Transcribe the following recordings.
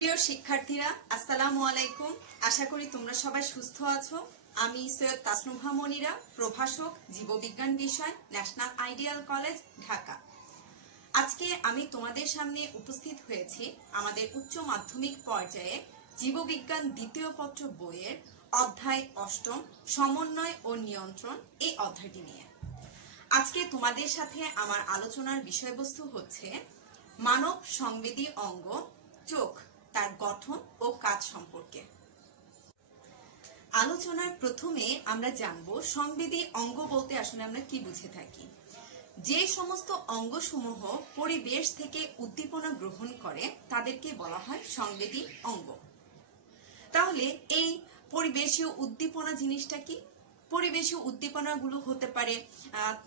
প্রিয় শিক্ষার্থীরা, আসসালামু আলাইকুম। আশা করি তোমরা সবাই সুস্থ আছো। আমি সৈয়দ তাসনুভা মনিরা, প্রভাষক, জীববিজ্ঞান বিষয়, ন্যাশনাল আইডিয়াল কলেজ, ঢাকা। আজকে আমি তোমাদের সামনে উপস্থিত হয়েছি আমাদের উচ্চ মাধ্যমিক পর্যায়ে জীববিজ্ঞান দ্বিতীয় পত্র বইয়ের অধ্যায় ৮ম সমন্বয় ও নিয়ন্ত্রণ এই অধ্যায়টি নিয়ে। আজকে তোমাদের সাথে আমার আলোচনার বিষয়বস্তু হচ্ছে মানব সংবেদী অঙ্গ চোখ, তার গঠন ও কাজ সম্পর্কে। আলোচনার প্রথমে আমরা জানব সংবেদী অঙ্গ বলতে আসলে আমরা কি বুঝে থাকি। যে সমস্ত অঙ্গসমূহ পরিবেশ থেকে উদ্দীপনা গ্রহণ করে তাদেরকে বলা হয় সংবেদী অঙ্গ। তাহলে এই পরিবেশীয় উদ্দীপনা জিনিসটা কি? পরিবেশীয় উদ্দীপনাগুলো হতে পারে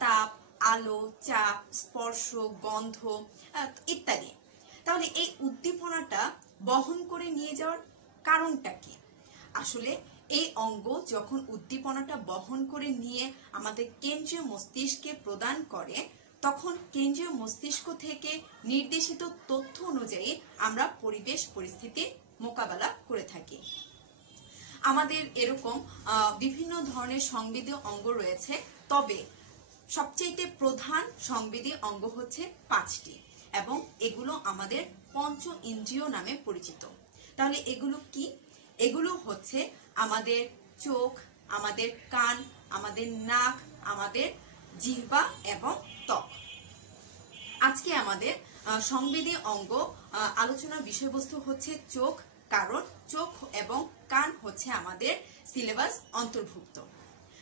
তাপ, আলো, চাপ, স্পর্শ, গন্ধ ইত্যাদি। তাহলে এই উদ্দীপনাটা বহন করে নিয়ে যাওয়ার কারণটা কি? আসলে এই অঙ্গ যখন উদ্দীপনাটা বহন করে নিয়ে আমাদের কেন্দ্রীয় মস্তিষ্কে প্রদান করে, তখন কেন্দ্রীয় মস্তিষ্ক থেকে নির্দেশিত তথ্য অনুযায়ী আমরা পরিবেশ পরিস্থিতির মোকাবেলা করে থাকি। আমাদের এরকম বিভিন্ন ধরনের সংবেদী অঙ্গ রয়েছে, তবে সবচেয়ে প্রধান সংবেদী অঙ্গ হচ্ছে 5টি এবং এগুলো আমাদের পঞ্চ ইন্দ্রিয় নামে পরিচিত। তাহলে এগুলো কি? এগুলো হচ্ছে আমাদের চোখ, আমাদের কান, আমাদের নাক, আমাদের জিহ্বা এবং ত্বক। আজকে আমাদের সংবেদী অঙ্গ আলোচনার বিষয়বস্তু হচ্ছে চোখ, কারণ চোখ এবং কান হচ্ছে আমাদের সিলেবাস অন্তর্ভুক্ত।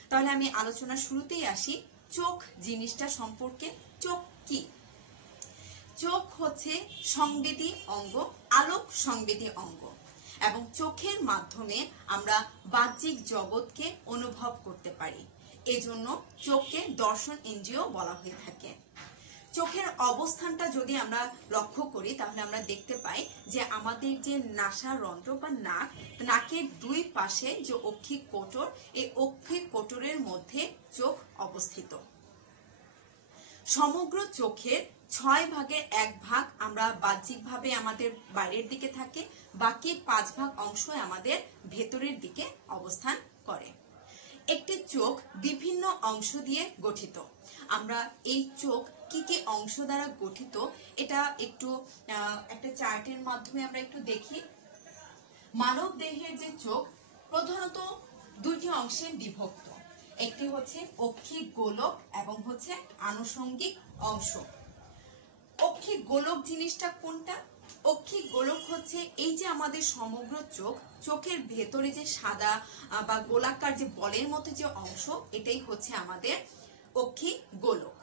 তাহলে আমি আলোচনার শুরুতেই আসি চোখ জিনিসটা সম্পর্কে। চোখ কি? চোখ হচ্ছে সংবেদী অঙ্গ, আলোক সংবেদী অঙ্গ, এবং চোখের মাধ্যমে আমরা বাহ্যিক জগৎকে অনুভব করতে পারি। এজন্য চোখকে দর্শন ইন্দ্রিয় বলা হয়ে থাকে। চোখের অবস্থানটা যদি আমরা লক্ষ্য করি তাহলে আমরা দেখতে পাই যে আমাদের যে নাসারন্ধ্র বা নাকের দুই পাশে যে অক্ষিক কোটর, এই অক্ষিক কোটরের মধ্যে চোখ অবস্থিত। সমগ্র চোখের 6 ভাগের 1 ভাগ আমরা বাহ্যিকভাবে আমাদের বাইরের দিকে থাকে, বাকি 5 ভাগ অংশ আমাদের ভেতরের দিকে অবস্থান করে। একটি চোখ বিভিন্ন অংশ দিয়ে গঠিত। আমরা এই চোখ কি কি অংশ দ্বারা গঠিত এটা একটু একটা চার্টের মাধ্যমে আমরা একটু দেখি। মানব দেহের যে চোখ প্রধানত 2টি অংশে বিভক্ত। একটি হচ্ছে অক্ষিক গোলক এবং হচ্ছে আনুষঙ্গিক অংশ। অক্ষিক গোলক জিনিসটা কোনটা? অক্ষিক গোলক হচ্ছে এই যে আমাদের সমগ্র চোখের ভেতরে যে সাদা বা গোলাকার যে বলের মতো যে অংশ, এটাই হচ্ছে আমাদের অক্ষিক গোলক।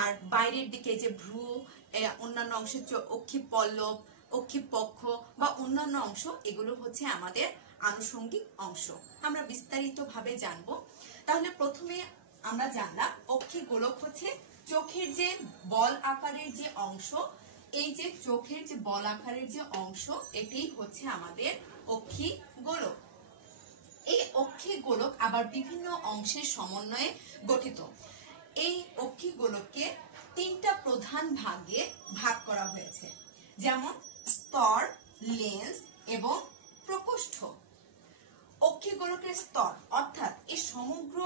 আর বাইরের দিকে যে ভ্রু, অন্যান্য অংশের অক্ষি পল্লব, অক্ষি পক্ষ বা অন্যান্য অংশ, এগুলো হচ্ছে আমাদের আনুষঙ্গিক অংশ। আমরা বিস্তারিতভাবে জানবো। তাহলে প্রথমে আমরা জানলাম অক্ষিক গোলক হচ্ছে চোখের যে বল আকারের যে অংশ। এই যে চোখের যে বল আকারের যে অংশ, এটাই হচ্ছে আমাদের অক্ষিক গোলক। এই অক্ষিক গোলক আবার বিভিন্ন অংশের সমন্বয়ে গঠিত। এই অক্ষিক গোলককে 3টা প্রধান ভাগে ভাগ করা হয়েছে, যেমন স্তর, লেন্স এবং প্রকোষ্ঠ। অক্ষিক গোলকের স্তর অর্থাৎ এই সমগ্র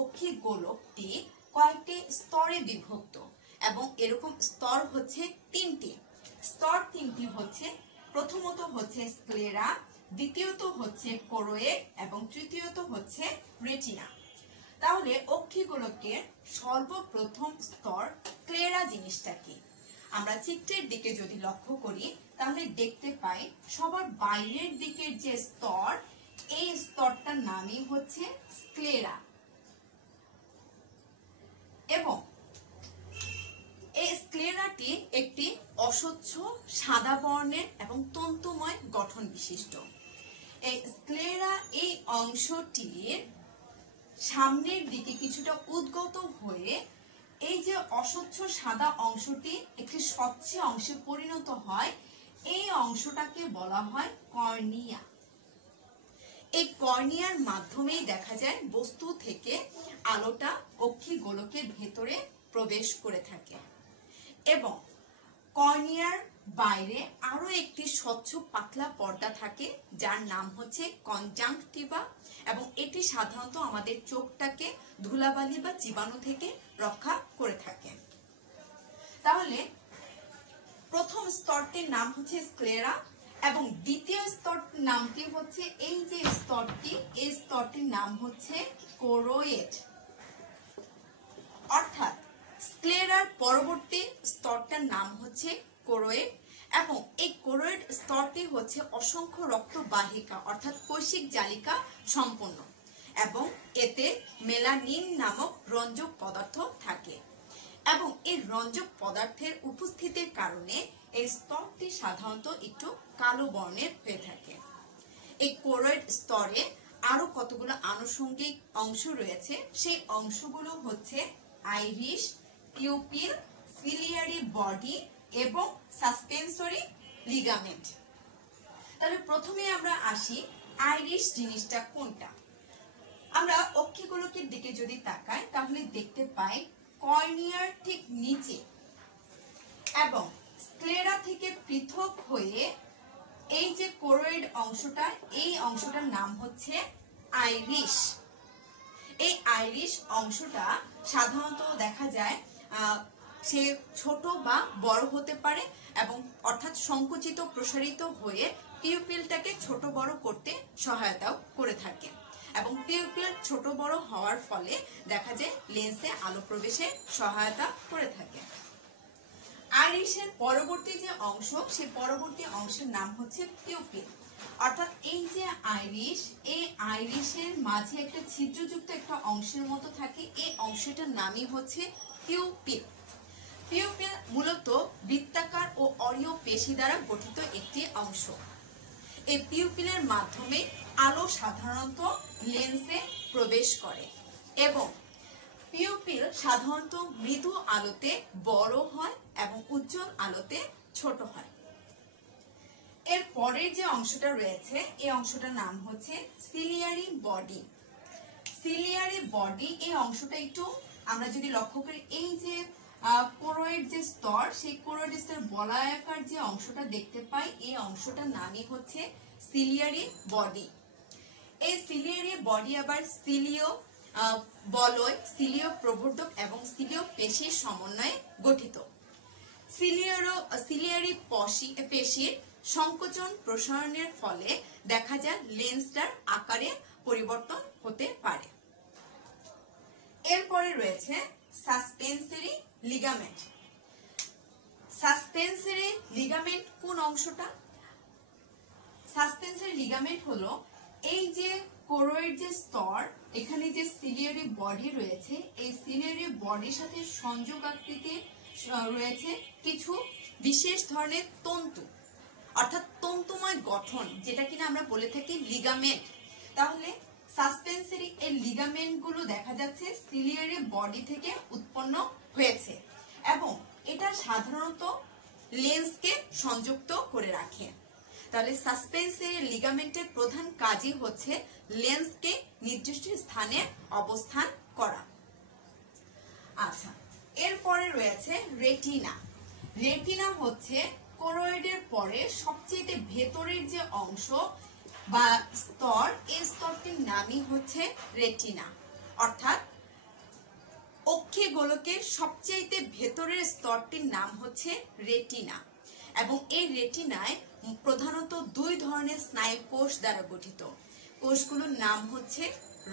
অক্ষিক গোলকটি কয়েকটি স্তরে বিভক্ত, এবং এরকম স্তর হচ্ছে 3টি। স্তর 3টি হচ্ছে, প্রথমত হচ্ছে স্ক্লেরা, দ্বিতীয়ত হচ্ছে কোরোয়েড এবং তৃতীয়ত হচ্ছে রেটিনা। তাহলে অক্ষিক গোলকের সর্বপ্রথম স্তর স্ক্লেরা জিনিসটা কি? আমরা চিত্রের দিকে যদি লক্ষ্য করি তাহলে দেখতে পাই সবার বাইরের দিকের যে স্তর, এই স্তরটার নামই হচ্ছে স্ক্লেরা, এবং এই স্ক্লেরাটি একটি অস্বচ্ছ সাদা বর্ণের এবং তন্তুময় গঠন বিশিষ্ট। এই স্ক্লেরা এই অংশটির সামনের দিকে কিছুটা উদ্গত হয়ে এই যে অস্বচ্ছ সাদা অংশটি একটি স্বচ্ছ অংশে পরিণত হয়। এই অংশটাকে বলা হয় কর্নিয়া। এই কর্নিয়ার মাধ্যমেই দেখা যায় বস্তু থেকে আলোটা অক্ষিক গোলকের ভেতরে প্রবেশ করে থাকে, এবং কর্নিয়ার বাইরে আরো একটি স্বচ্ছ পাতলা পর্দা থাকে যার নাম হচ্ছে কনজাংটিভা, এবং এটি সাধারণত আমাদের চোখটাকে ধুলাবালি বা জীবাণু থেকে রক্ষা করে থাকে। তাহলে প্রথম স্তরটির নাম হচ্ছে স্ক্লেরা এবং দ্বিতীয় স্তরটির নামটি হচ্ছে এই যে স্তরটি, এই স্তরটির নাম হচ্ছে কোরোয়েড। অর্থাৎ স্ক্লেরার পরবর্তী স্তরটার নাম হচ্ছে কোরোয়েড, এবং এই কোরোয়েড স্তরটি হচ্ছে অসংখ্য রক্তবাহিকা অর্থাৎ কৈশিক জালিকা সম্পন্ন, এবং এতে মেলানিন নামক রঞ্জক পদার্থ থাকে, এবং এই রঞ্জক পদার্থের উপস্থিতির কারণে এই স্তরটি সাধারণত একটু কালো বর্ণের হয়ে থাকে। এই কোরোয়েড স্তরে আরো কতগুলো আনুষঙ্গিক অংশ রয়েছে, সেই অংশগুলো হচ্ছে আইরিশ, পিউপিল, সিলিয়ারি বডি এবং সাসপেন্সরি লিগামেন্ট। তাহলে প্রথমে আমরা আসি আইরিশ জিনিসটা কোনটা। আমরা অক্ষিগোলকের দিকে যদি তাকাই তাহলে দেখতে পাই কর্নিয়ার ঠিক নিচে এবং স্ক্লেরা থেকে পৃথক হয়ে এই যে কোরোয়েড অংশটা, এই অংশটার নাম হচ্ছে আইরিশ। এই আইরিশ অংশটা সাধারণত দেখা যায় সে ছোট বা বড় হতে পারে, এবং অর্থাৎ সংকুচিত প্রসারিত হয়ে পিউপিলটাকে ছোট বড় করতে সহায়তাও করে থাকে, এবং পিউপিল ছোট বড় হওয়ার ফলে দেখা যায় লেন্সে আলো প্রবেশে সহায়তা করে থাকে। আইরিশের পরবর্তী যে অংশ, সেই পরবর্তী অংশের নাম হচ্ছে পিউপিল। অর্থাৎ এই যে আইরিশ, এই আইরিশের মাঝে একটা ছিদ্রযুক্ত একটা অংশের মতো থাকে, এই অংশটার নামই হচ্ছে পিউপিল। পিউপিল মূলত বৃত্তাকার ও অরীয় পেশি দ্বারা গঠিত একটি অংশ। এই পিউপিলের মাধ্যমে আলো সাধারণত লেন্সে প্রবেশ করে, এবং পিউপিল সাধারণত মৃদু আলোতে বড় হয় এবং উজ্জ্বল আলোতে ছোট হয়। এর পরের যে অংশটা রয়েছে, এই অংশটার নাম হচ্ছে সিলিয়ারি বডি। সিলিয়ারি বডি এই অংশটা একটু আমরা যদি লক্ষ্য করি, এই যে কোরোয়েড যে স্তর, সেই কোরোয়েড স্তর বলয়াকার যে অংশটা দেখতে পাই, এই অংশটার নামই হচ্ছে সিলিয়ারি বডি। এই সিলিয়ারি বডি আবার সিলিও বলয়, সিলিও প্রবর্ধক এবং সিলিও পেশির সমন্বয়ে গঠিত। সিলিয়ারি পেশির সংকোচন প্রসারণের ফলে দেখা যায় লেন্সটার আকারে পরিবর্তন হতে পারে। এরপরে রয়েছে সাসপেন্সরি লিগামেন্ট। সাসপেন্সরি লিগামেন্ট কোন অংশটা? সাসপেন্সরি লিগামেন্ট হলো এই যে কোরোয়েড যে স্তর, এখানে যে সিলিয়ারি বডি রয়েছে, এই সিলিয়ারি বডির সাথে সংযোগ আকৃতির রয়েছে কিছু বিশেষ ধরনের তন্তু, অর্থাৎ তন্তুময় গঠন, যেটা কিনা আমরা বলে থাকি লিগামেন্ট। তাহলে সাসপেন্সরি এই লিগামেন্ট গুলো দেখা যাচ্ছে সিলিয়ারি বডি থেকে উৎপন্ন হয়েছে, এবং এটা সাধারণত লেন্সকে সংযুক্ত করে রাখে। তাহলে সাসপেন্সরি লিগামেন্টের প্রধান কাজই হচ্ছে লেন্সকে নির্দিষ্ট স্থানে অবস্থান করা। আচ্ছা, এরপরে রয়েছে রেটিনা। রেটিনা হচ্ছে কোরোয়েডের পরে সবচেয়ে ভেতরের যে অংশ বা স্তর, এই স্তরটির নামই হচ্ছে রেটিনা। অর্থাৎ অক্ষিগোলকের সবচেয়ে ভেতরের স্তরটির নাম হচ্ছে রেটিনা, এবং এই রেটিনায় প্রধানত দুই ধরনের স্নায়ু কোষ দ্বারা গঠিত। কোষগুলোর নাম হচ্ছে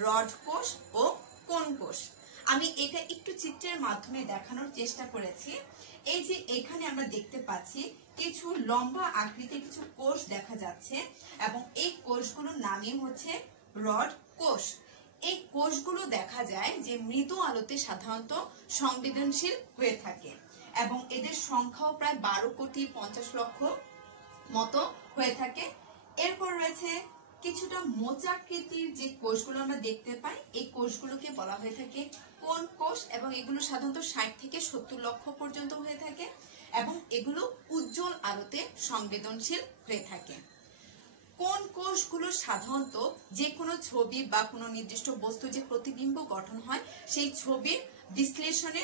রড কোষ ও কোন কোষ। আমি এটা একটু চিত্রের মাধ্যমে দেখানোর চেষ্টা করেছি। এই যে এখানে আমরা দেখতে পাচ্ছি কিছু লম্বা আকৃতির কিছু কোষ দেখা যাচ্ছে, এবং এই কোষগুলোর নামই হচ্ছে রড কোষ। এই কোষগুলো দেখা যায় যে মৃদু আলোতে সাধারণত সংবেদনশীল হয়ে থাকে, এবং এদের সংখ্যাও প্রায় 12,50,00,000 মতো হয়ে থাকে। এরপর রয়েছে কিছুটা মোচাকৃতির যে কোষগুলো আমরা দেখতে পাই, এই কোষগুলোকে বলা হয়ে থাকে কোন কোষ, এবং এগুলো সাধারণত 60 থেকে 70 লক্ষ পর্যন্ত হয়ে থাকে, এবং এগুলো উজ্জ্বল আলোতে সংবেদনশীল হয়ে থাকে। কোন কোষগুলো সাধারণত যে কোনো ছবি বা কোনো নির্দিষ্ট বস্তু যে প্রতিবিম্ব গঠন হয়, সেই ছবির বিশ্লেষণে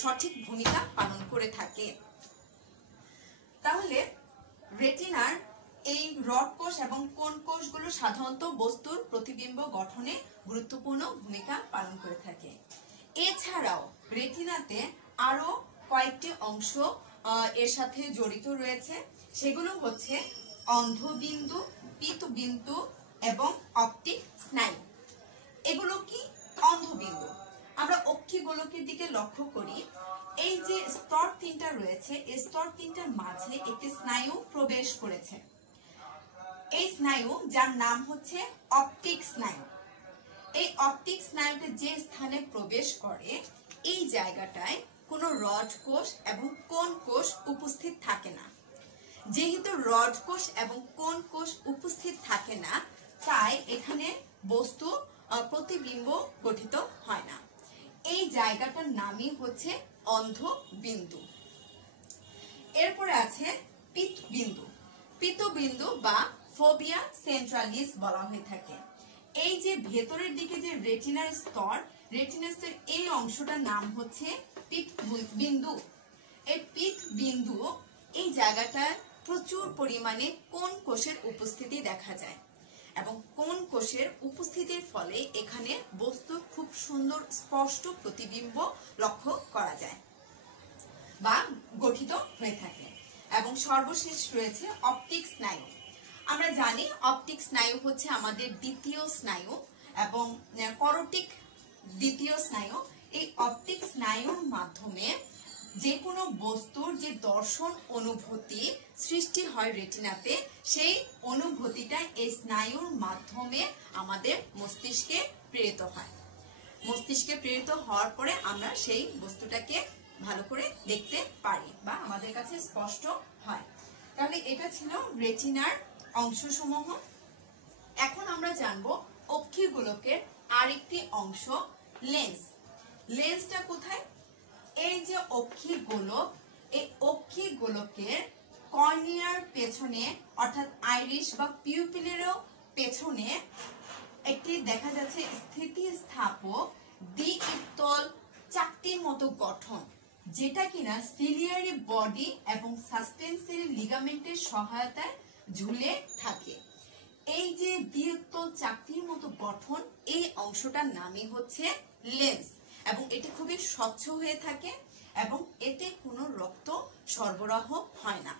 সঠিক ভূমিকা পালন করে থাকে। তাহলে রেটিনার এই রড কোষ এবং কোন কোষগুলো সাধারণত বস্তুর প্রতিবিম্ব গঠনে গুরুত্বপূর্ণ ভূমিকা পালন করে থাকে। এছাড়াও রেটিনাতে আরো কয়েকটি অংশ এর সাথে জড়িত রয়েছে, সেগুলো হচ্ছে অন্ধবিন্দু, পীতবিন্দু এবং অপটিক স্নায়ু। এগুলো কি? অন্ধবিন্দু। আমরা অক্ষি গোলকের দিকে লক্ষ্য করি, এই যে স্তর তিনটা রয়েছে, এই স্তর তিনটার মাঝে একটি স্নায়ু প্রবেশ করেছে। এই স্নায়ু, যার নাম হচ্ছে অপটিক স্নায়ু। এই অপটিক স্নায়ুতে যে স্থানে প্রবেশ করে, এই জায়গাটায় কোনো রড কোষ এবং কোন কোষ উপস্থিত থাকে না। যেহেতু রড কোষ এবং কোন কোষ উপস্থিত থাকে না, তাই এখানে বস্তু প্রতিবিম্ব গঠিত হয় না। এই জায়গাটার নামই হচ্ছে অন্ধবিন্দু। এরপরে আছে পীতবিন্দু। পীতবিন্দু বা ফোবিয়া সেন্ট্রালিস বলা হয়ে থাকে। এই যে ভেতরের দিকে যে রেটিনার স্তর, রেটিনার স্তর এই অংশটার নাম হচ্ছে পীতবিন্দু। এই পীতবিন্দু এই জায়গাটায় প্রচুর পরিমাণে কোন কোষের উপস্থিতি দেখা যায় এবং কোন কোষের উপস্থিতির ফলে এখানে বস্তুর খুব সুন্দর স্পষ্ট প্রতিবিম্ব লক্ষ্য করা যায় বা গঠিত হয়ে থাকে। এবং সর্বশেষ রয়েছে অপটিক স্নায়ু। আমরা জানি অপটিক স্নায়ু হচ্ছে আমাদের দ্বিতীয় স্নায়ু এবং করটিক দ্বিতীয় স্নায়ু। এই অপটিক স্নায়ুর মাধ্যমে যে কোনো বস্তুর যে দর্শন অনুভূতি সৃষ্টি হয় রেটিনাতে, সেই অনুভূতিটা এই স্নায়ুর মাধ্যমে আমাদের মস্তিষ্কে প্রেরিত হয়। মস্তিষ্কে প্রেরিত হওয়ার পরে আমরা সেই বস্তুটাকে ভালো করে দেখতে পারি বা আমাদের কাছে স্পষ্ট হয়। তাহলে এটা ছিল রেটিনার অংশসমূহ। এখন আমরা জানবো অক্ষি গোলকের আরেকটি অংশ, লেন্স। লেন্সটা কোথায়? এই যে অক্ষি গোলক, এই অক্ষি গোলকের কর্নিয়ার পেছনে অর্থাৎ আইরিশ বা পিউপিলেরও পেছনে একটি দেখা যাচ্ছে স্থিতিস্থাপক দ্বি-ইত্তল চাকতির মতো গঠন, যেটা কিনা সিলিয়ারি বডি এবং সাসপেন্সরি লিগামেন্টের সহায়তায় ঝুলে থাকে। এই যে দ্বি-ইত্তল চাকতির মতো গঠন, এই অংশটার নামই হচ্ছে লেন্স এবং এটি খুবই স্বচ্ছ হয়ে থাকে এবং এতে কোনো রক্ত সরবরাহ হয় না।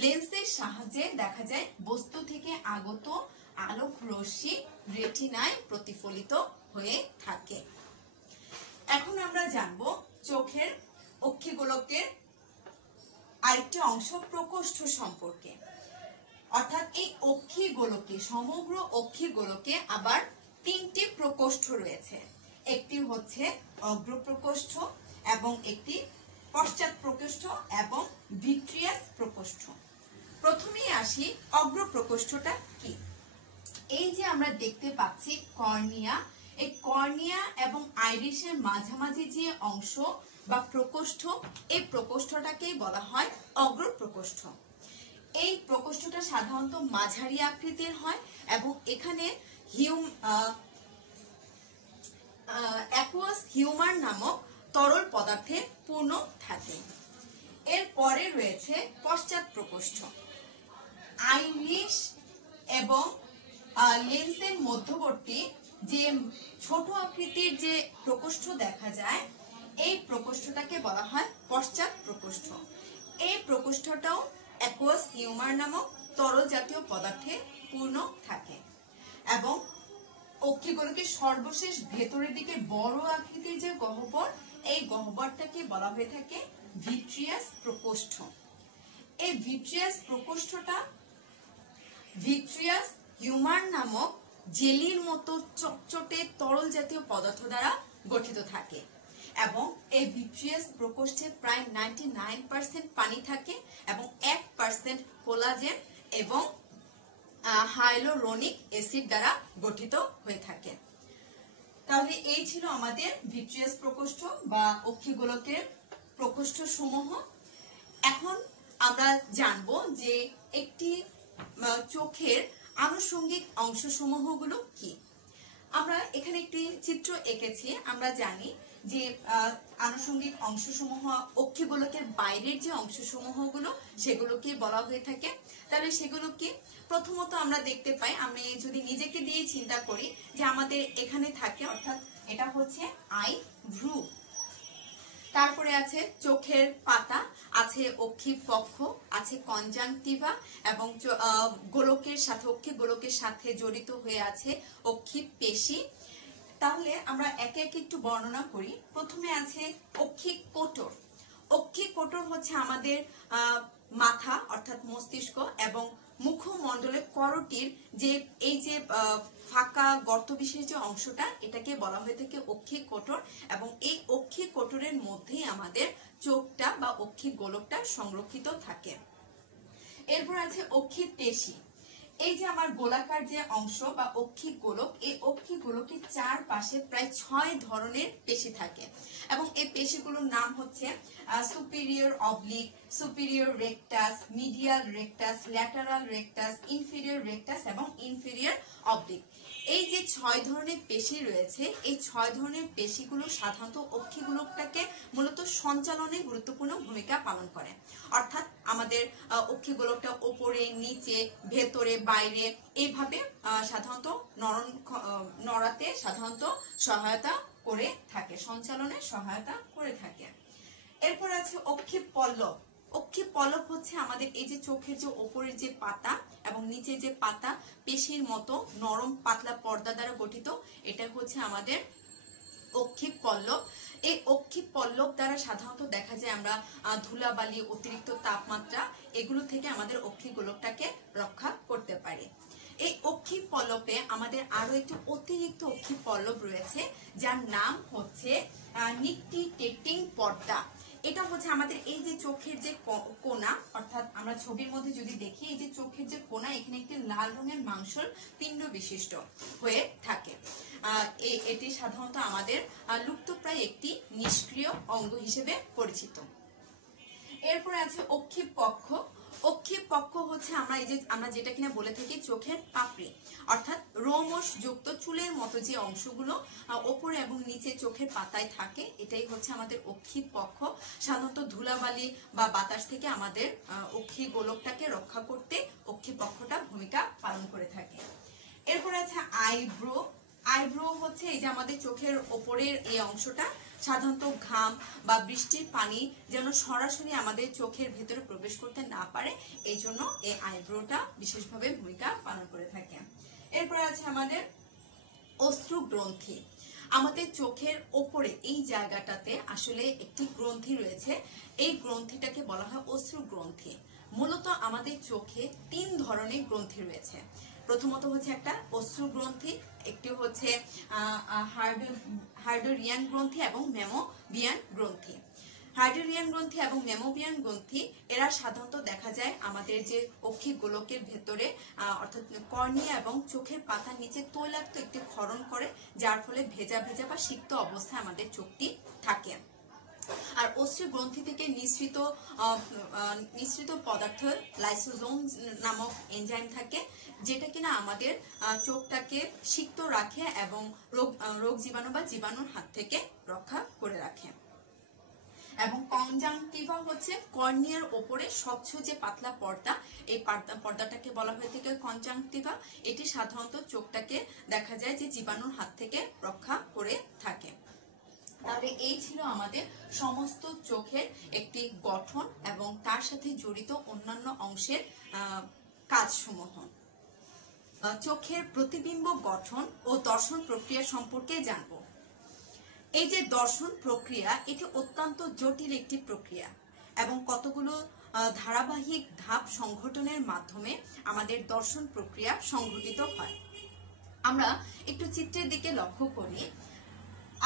লেন্সের সাহায্যে দেখা যায় বস্তু থেকে আগত আলোক রশ্মি রেটিনায় প্রতিফলিত হয়ে থাকে। এখন আমরা জানবো চোখের অক্ষিগোলকের আরেকটি অংশ, প্রকোষ্ঠ সম্পর্কে। অর্থাৎ এই অক্ষিগোলকে, সমগ্র অক্ষিগোলকে আবার তিনটি প্রকোষ্ঠ রয়েছে। একটি হচ্ছে অগ্রপ্রকোষ্ঠ এবং একটি পশ্চাৎ প্রকোষ্ঠ এবং ভিট্রিয়াস প্রকোষ্ঠ। প্রথমেই আসি, অগ্রপ্রকোষ্ঠটা কি? এই যে আমরা দেখতে পাচ্ছি কর্নিয়া, এই কর্নিয়া এবং আইরিশের মাঝামাঝি যে অংশ বা প্রকোষ্ঠ, এই প্রকোষ্ঠটাকেই বলা হয় অগ্রপ্রকোষ্ঠ। এই প্রকোষ্ঠটা সাধারণত মাঝারি আকৃতির হয় এবং এখানে অ্যাকুয়াস হিউমার নামক তরল পদার্থে পূর্ণ থাকে। এরপরে রয়েছে পশ্চাৎ প্রকোষ্ঠ। আইরিশ এবং লেন্সের মধ্যবর্তী যে ছোট আকৃতির যে প্রকোষ্ঠ দেখা যায়, এই প্রকোষ্ঠটাকে বলা হয় পশ্চাৎ প্রকোষ্ঠ। এই প্রকোষ্ঠটাও অ্যাকুয়াস হিউমার নামক তরল জাতীয় পদার্থে পূর্ণ থাকে এবং অক্ষিগোলকের সর্বশেষ ভেতরের দিকে বড় আকৃতির যে গহ্বর, এই গহ্বরটাকে বলা হয়ে থাকে ভিট্রিয়াস প্রকোষ্ঠ। এই ভিট্রিয়াস প্রকোষ্ঠটা ভিট্রিয়াস হিউমার নামক জেলির মতো চটচটে তরল জাতীয় পদার্থ দ্বারা গঠিত থাকে এবং এই ভিট্রিয়াস প্রকোষ্ঠে প্রায় 99% পানি থাকে এবং 1% কোলাজেন এবং হাইলোরোনিক অ্যাসিড দ্বারা গঠিত হয়ে থাকে। তাহলে এই ছিল আমাদের ভিট্রিয়াস প্রকোষ্ঠ বা অক্ষিগোলকের প্রকোষ্ঠ সমূহ। এখন আমরা জানবো যে একটি চোখের আনুষঙ্গিক অংশসমূহগুলো কি। আমরা এখানে একটি চিত্র এঁকেছি। আমরা জানি যে আনুষঙ্গিক অংশসমূহ অক্ষিগোলকের বাইরের যে অংশসমূহগুলো সেগুলোকে বলা হয়ে থাকে। তাহলে সেগুলো কি? প্রথমত আমরা দেখতে পাই, আমি যদি নিজেকে দিয়ে চিন্তা করি যে আমাদের এখানে থাকে, অর্থাৎ এটা হচ্ছে আই ভ্রু, তারপরে আছে চোখের পাতা, আছে অক্ষি পক্ষ, আছে কনজাংটিভা এবং গোলকের সাথে অক্ষি গোলকের সাথে জড়িত হয়ে আছে অক্ষি পেশি। তাহলে আমরা একে একে একটু বর্ণনা করি। প্রথমে আছে অক্ষি কোটর। অক্ষি কোটর হচ্ছে আমাদের মাথা অর্থাৎ মস্তিষ্ক এবং মুখমণ্ডলের করটির যে এই যে ফাঁকা গর্ত বিশেষ যে অংশটা, এটাকে বলা হয়ে থাকে অক্ষি কোটর, এবং এই অক্ষি কোটরের মধ্যেই আমাদের চোখটা বা অক্ষি গোলকটা সংরক্ষিত থাকে। এরপর আছে অক্ষি পেশি। এই যে আমার গোলাকার যে অংশ বা অক্ষি গোলক, এই অক্ষি গোলকের চারপাশে প্রায় 6 ধরনের পেশি থাকে এবং এই পেশিগুলোর নাম হচ্ছে superior oblique, superior rectus, medial rectus, lateral rectus, inferior rectus এবং ইনফিরিয়র অবলিক। এই যে 6 ধরনের পেশি রয়েছে, এই 6 ধরনের পেশিগুলো সাধারণত অক্ষিগোলকটাকে মূলত সঞ্চালনে গুরুত্বপূর্ণ ভূমিকা পালন করে। অর্থাৎ আমাদের অক্ষিগোলকটা ওপরে, নিচে, ভেতরে, বাইরে এইভাবে সাধারণত নড়াতে সাধারণত সহায়তা করে থাকে, সঞ্চালনে সহায়তা করে থাকে। এরপর আছে অক্ষি পল্লব। অক্ষি পল্লব হচ্ছে আমাদের এই যে চোখের যে ওপরের যে পাতা এবং নিচে যে পাতা পেশির মতো নরম পাতলা পর্দা দ্বারা গঠিত, এটা হচ্ছে আমাদের অক্ষি পল্লব। এই অক্ষি পল্লব দ্বারা সাধারণত দেখা যায় আমরা ধুলাবালি, অতিরিক্ত তাপমাত্রা এগুলো থেকে আমাদের অক্ষি গোলকটাকে রক্ষা করতে পারি। এই অক্ষি পল্লবে আমাদের আরো একটি অতিরিক্ত অক্ষি পল্লব রয়েছে, যার নাম হচ্ছে নিকটিটেটিং পর্দা। এটা হচ্ছে আমাদের এই যে চোখের যে কোনা, অর্থাৎ আমরা ছবির মধ্যে যদি দেখি, এই যে চোখের যে কোনা, এখানে একটি লাল রঙের মাংসল পিণ্ড বিশিষ্ট হয়ে থাকে। এটি সাধারণত আমাদের লুপ্তপ্রায় একটি নিষ্ক্রিয় অঙ্গ হিসেবে পরিচিত। এরপরে আছে অক্ষি পক্ষ। অক্ষি পক্ষ হচ্ছে আমরা যেটা কিনা বলে থাকি চোখের পাপড়ি, অর্থাৎ রোমশ যুক্ত চুলের মতো যে অংশগুলো ওপরে এবং নিচে চোখের পাতায় থাকে, এটাই হচ্ছে আমাদের অক্ষি পক্ষ। সাধারণত ধুলাবালি বা বাতাস থেকে আমাদের অক্ষি গোলকটাকে রক্ষা করতে অক্ষি পক্ষটা ভূমিকা পালন করে থাকে। এরপর আছে আইব্রো। আইব্রো হচ্ছে এই যে আমাদের চোখের ওপরের এই অংশটা, সাধারণত ঘাম বা বৃষ্টির পানি যেন সরাসরি আমাদের চোখের ভেতরে প্রবেশ করতে না পারে, এই জন্য এই আইব্রোটা বিশেষভাবে ভূমিকা পালন করে থাকে। এরপর আছে আমাদের অশ্রু গ্রন্থি। আমাদের চোখের ওপরে এই জায়গাটাতে আসলে একটি গ্রন্থি রয়েছে, এই গ্রন্থিটাকে বলা হয় অশ্রু গ্রন্থি। মূলত আমাদের চোখে 3 ধরনের গ্রন্থি রয়েছে। প্রথমত হচ্ছে একটা অশ্রু গ্রন্থি, একটি হচ্ছে হার্ডোরিয়ান গ্রন্থি এবং মেমোবিয়ান গ্রন্থি। হার্ডোরিয়ান গ্রন্থি এবং মেমোবিয়ান গ্রন্থি এরা সাধারণত দেখা যায় আমাদের যে অক্ষি গোলকের ভেতরে অর্থাৎ কর্নিয়া এবং চোখের পাতার নিচে তৈলাক্ত একটি ক্ষরণ করে, যার ফলে ভেজা ভেজা বা সিক্ত অবস্থায় আমাদের চোখটি থাকে। আর অশ্রু গ্রন্থি থেকে নিঃসৃত পদার্থ লাইসোজোম নামক এনজাইম থাকে, যেটা কিনা আমাদের চোখটাকে সিক্ত রাখে এবং রোগ জীবাণু বা জীবাণুর হাত থেকে রক্ষা করে রাখে। এবং কনজাংটিভা হচ্ছে কর্নিয়ার ওপরে স্বচ্ছ যে পাতলা পর্দা, এই পর্দাটাকে বলা হয়ে থাকে কনজাংটিভা। এটি সাধারণত চোখটাকে দেখা যায় যে জীবাণুর হাত থেকে রক্ষা করে থাকে। তাহলে এই ছিল আমাদের সমস্ত চোখের একটি গঠন এবং তার সাথে জড়িত অন্যান্য অংশের কাজসমূহ। চোখের প্রতিবিম্ব গঠন ও দর্শন প্রক্রিয়া সম্পর্কে জানবো। এই যে দর্শন প্রক্রিয়া, এটি অত্যন্ত জটিল একটি প্রক্রিয়া এবং কতগুলো ধারাবাহিক ধাপ সংঘটনের মাধ্যমে আমাদের দর্শন প্রক্রিয়া সংঘটিত হয়। আমরা একটু চিত্রের দিকে লক্ষ্য করি।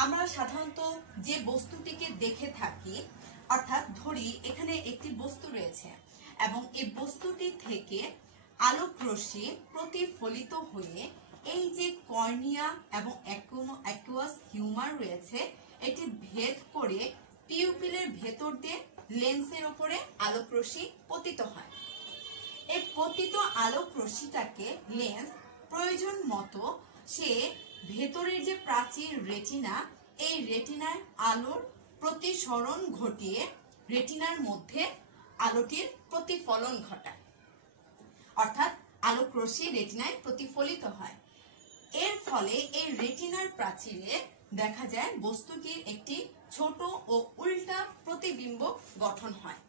আমরা সাধারণত যে বস্তুটিকে দেখে থাকি, অর্থাৎ ধরি এখানে একটি বস্তু রয়েছে এবং এই বস্তুটি থেকে আলোক রশ্মি প্রতিফলিত হয়ে এই যে কর্নিয়া এবং অ্যাকুয়াস হিউমার রয়েছে, এটি ভেদ করে পিউপিলের ভেতর দিয়ে লেন্সের উপরে আলোক রশ্মি পতিত হয়। এই পতিত আলোক রশ্মিটাকে লেন্স প্রয়োজন মতো সে ভেতরের যে প্রাচীর রেটিনা, এই রেটিনায় আলোর প্রতিসরণ ঘটিয়ে রেটিনার মধ্যে আলোটির প্রতিফলন ঘটায়, অর্থাৎ আলোক রশ্মি রেটিনায় প্রতিফলিত হয়। এর ফলে এই রেটিনার প্রাচীরে দেখা যায় বস্তুটির একটি ছোট ও উল্টা প্রতিবিম্ব গঠন হয়।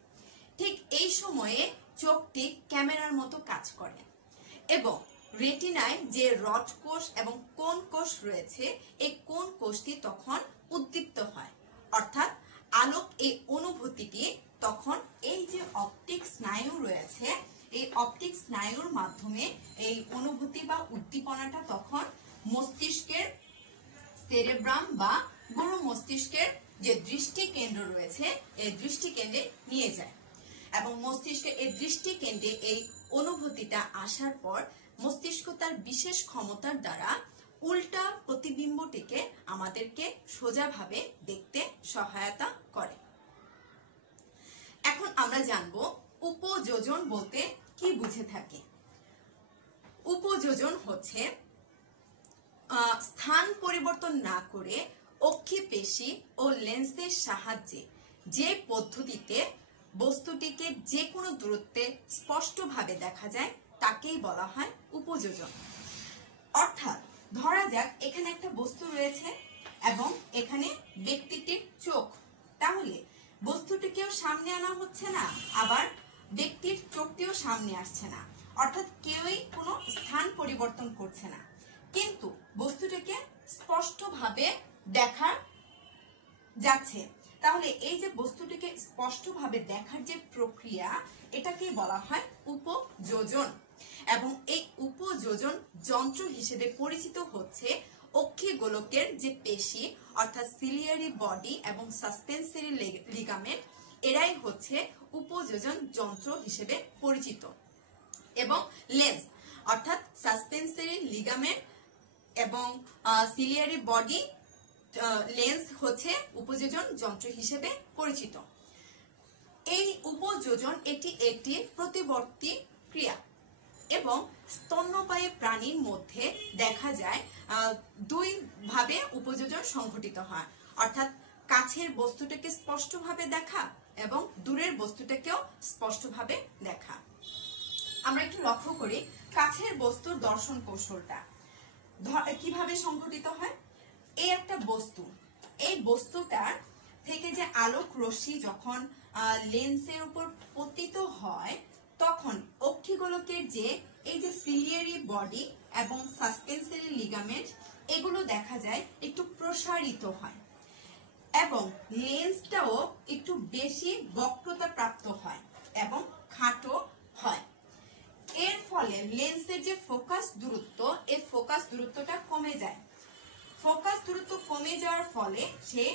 ঠিক এই সময়ে চোখটি ক্যামেরার মতো কাজ করে এবং রেটিনায় যে রড কোষ এবং কোন কোষ রয়েছে, এই কোন কোষটি তখন উদ্দীপ্ত হয়, অর্থাৎ আলোক এই অনুভূতিটি তখন এই যে অপটিক স্নায়ু রয়েছে, এই অপটিক স্নায়ুর মাধ্যমে এই অনুভূতি বা উদ্দীপনাটা তখন মস্তিষ্কের সেরেব্রাম বা গুরু মস্তিষ্কের যে দৃষ্টি কেন্দ্র রয়েছে, এই দৃষ্টি কেন্দ্রে নিয়ে যায় এবং মস্তিষ্কের এই দৃষ্টি কেন্দ্রে এই অনুভূতিটা আসার পর মস্তিষ্ক তার বিশেষ ক্ষমতার দ্বারা উল্টা প্রতিবিম্বটিকে আমাদেরকে সোজাভাবে দেখতে সহায়তা করে। এখন আমরা জানবো উপযোজন বলতে কি বুঝে থাকি। উপযোজন হচ্ছে স্থান পরিবর্তন না করে অক্ষিপেশী ও লেন্সের সাহায্যে যে পদ্ধতিতে বস্তুটিকে যে কোনো দূরত্বে স্পষ্টভাবে দেখা যায় তাকেই বলা হয় উপযোজন। অর্থাৎ ধরা যাক এখানে একটা বস্তু রয়েছে এবং এখানে ব্যক্তিটির চোখ, তাহলে বস্তুটিকেও সামনে আনা হচ্ছে না, আবার ব্যক্তির চোখটিও সামনে আসছে না, অর্থাৎ কেউই কোনো স্থান পরিবর্তন করছে না, কিন্তু বস্তুটিকে স্পষ্টভাবে দেখা যাচ্ছে। তাহলে এই যে বস্তুটিকে স্পষ্টভাবে দেখার যে প্রক্রিয়া, এটাকে বলা হয় উপযোজন এবং এই উপযোজন যন্ত্র হিসেবে পরিচিত হচ্ছে অক্ষিগোলকের যে পেশি অর্থাৎ সিলিয়ারি বডি এবং সাসপেন্সরি লিগামেন্ট, এরাই হচ্ছে উপযোজন যন্ত্র হিসেবে পরিচিত। এবং লেন্স অর্থাৎ সাসপেন্সরি লিগামেন্ট এবং সিলিয়ারি বডি লেন্স হচ্ছে উপযোজন যন্ত্র হিসেবে পরিচিত। এই উপযোজন এটি একটি প্রতিবর্তী ক্রিয়া এবং স্তন্যপায়ী প্রাণীর মধ্যে দেখা যায় দুই ভাবে উপযোজন সংঘটিত হয়, অর্থাৎ কাছের বস্তুটাকে স্পষ্টভাবে দেখা এবং দূরের বস্তুটাকেও স্পষ্টভাবে দেখা। আমরা একটু লক্ষ্য করি কাছের বস্তুর দর্শন কৌশলটা কিভাবে সংঘটিত হয়। এই একটা বস্তু, এই বস্তুটার থেকে যে আলোক রশ্মি যখন লেন্সের উপর পতিত হয়, তখন অক্ষিগোলকের যে এই যে সিলিয়ারি বডি এবং সাসপেন্সরি লিগামেন্ট, এগুলো দেখা যায় একটু প্রসারিত হয় এবং লেন্সটাও একটু বেশি বক্রতা প্রাপ্ত হয় এবং খাটো হয়। এর ফলে লেন্সের যে ফোকাস দূরত্ব, এই ফোকাস দূরত্বটা কমে যায়। ফোকাস দূরত্ব কমে যাওয়ার ফলে সে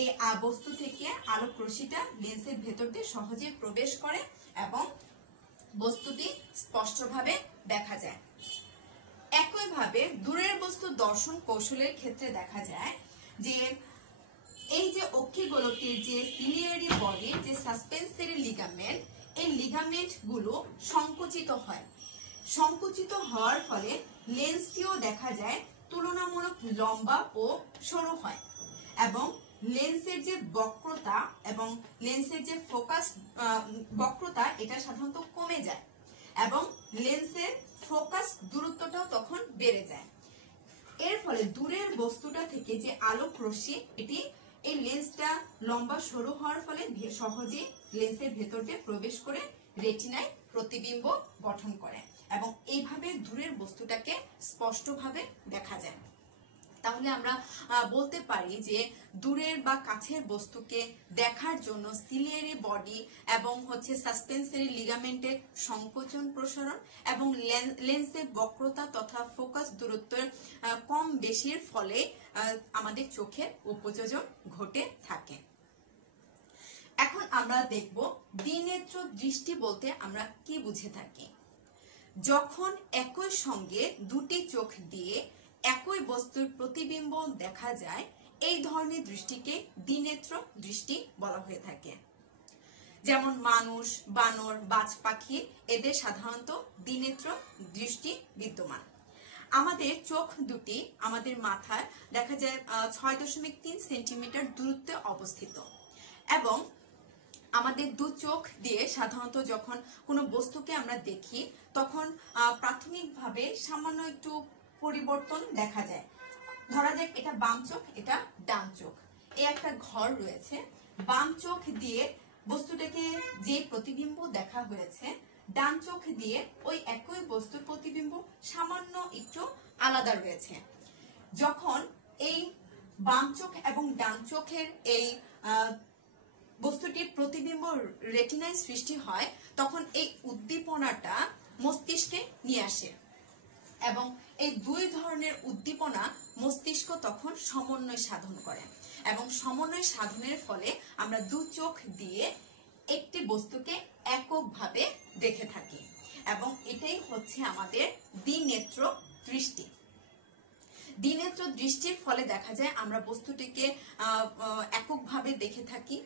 এই বস্তু থেকে আলোক রশ্মিটা লেন্সের ভেতর দিয়ে সহজে প্রবেশ করে এবং বস্তুটি স্পষ্টভাবে দেখা যায়। একইভাবে দূরের বস্তু দর্শন কৌশলের ক্ষেত্রে দেখা যায় যে এই যে অক্ষিগোলকের যে সিলিয়ারি বডি যে সাসপেন্সরি লিগামেন্ট, এই লিগামেন্ট গুলো সংকুচিত হয়। সংকুচিত হওয়ার ফলে লেন্সটিও দেখা যায় তুলনামূলক লম্বা ও সরু হয় এবং লেন্সের যে বক্রতা এবং লেন্সের যে ফোকাস বক্রতা, এটা সাধারণত কমে যায় এবং লেন্সের ফোকাস দূরত্বটাও তখন বেড়ে যায়। এর ফলে দূরের বস্তুটা থেকে যে আলোক রশ্মি, এটি এই লেন্সটা লম্বা সরু হওয়ার ফলে সহজে লেন্সের ভেতর দিয়ে প্রবেশ করে রেটিনায় প্রতিবিম্ব গঠন করে এবং এইভাবে দূরের বস্তুটাকে স্পষ্টভাবে দেখা যায়। তাহলে আমরা বলতে পারি যে দূরের বা কাছের বস্তুকে দেখার জন্য সিলিয়ারি বডি এবং হচ্ছে সাসপেন্সরি লিগামেন্টের সংকোচন প্রসারণ এবং লেন্সের বক্রতা তথা ফোকাস দূরত্বের কম বেশির ফলে আমাদের চোখের উপযোজন ঘটে থাকে। এখন আমরা দেখব দ্বিনেত্র দৃষ্টি বলতে আমরা কি বুঝে থাকি। যখন একই সঙ্গে দুটি চোখ দিয়ে একই বস্তুর প্রতিবিম্ব দেখা যায়, এই ধরনের দৃষ্টিকে দ্বিনেত্র দৃষ্টি বলা হয়ে থাকে। যেমন মানুষ, বানর, বাজ পাখি, এদের সাধারণত দ্বিনেত্র দৃষ্টি বিদ্যমান। আমাদের চোখ দুটি আমাদের মাথার দেখা যায় 6.3 সেন্টিমিটার দূরত্বে অবস্থিত এবং আমাদের দু চোখ দিয়ে সাধারণত যখন কোনো বস্তুকে আমরা দেখি তখন প্রাথমিকভাবে সামান্য একটু পরিবর্তন দেখা যায়। ধরা যাক এটা বাম চোখ, এটা ডান চোখ, এই একটা ঘর রয়েছে। বাম চোখ দিয়ে বস্তুটাকে যে প্রতিবিম্ব দেখা হয়েছে, ডান চোখ দিয়ে ওই একই বস্তুর প্রতিবিম্ব সামান্য একটু আলাদা রয়েছে। যখন এই বাম চোখ এবং ডান চোখের এই বস্তুটির প্রতিবিম্ব রেটিনায় সৃষ্টি হয়, তখন এই উদ্দীপনাটা মস্তিষ্কে নিয়ে আসে এবং এই দুই ধরনের উদ্দীপনা মস্তিষ্ক তখন সমন্বয় সাধন করে এবং সমন্বয় সাধনের ফলে আমরা দু চোখ দিয়ে একটি বস্তুকে এককভাবে দেখে থাকি এবং এটাই হচ্ছে আমাদের দ্বিনেত্র দৃষ্টি। দ্বিনেত্র দৃষ্টির ফলে দেখা যায় আমরা বস্তুটিকে এককভাবে দেখে থাকি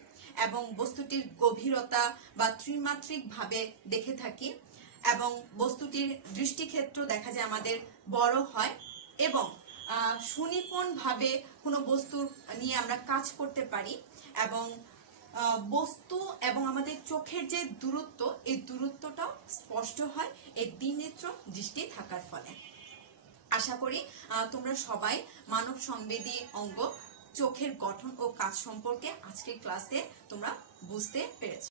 এবং বস্তুটির গভীরতা বা ত্রিমাত্রিক ভাবে দেখে থাকি এবং বস্তুটির দৃষ্টিক্ষেত্র দেখা যায় আমাদের বড় হয় এবং সুনিপুণ ভাবে কোনো বস্তু নিয়ে আমরা কাজ করতে পারি এবং বস্তু এবং আমাদের চোখের যে দূরত্ব, এই দূরত্বটাও স্পষ্ট হয় এই দ্বিনেত্র দৃষ্টি থাকার ফলে। আশা করি তোমরা সবাই মানব সংবেদী অঙ্গ চোখের গঠন ও কাজ সম্পর্কে আজকের ক্লাসে তোমরা বুঝতে পেরেছো।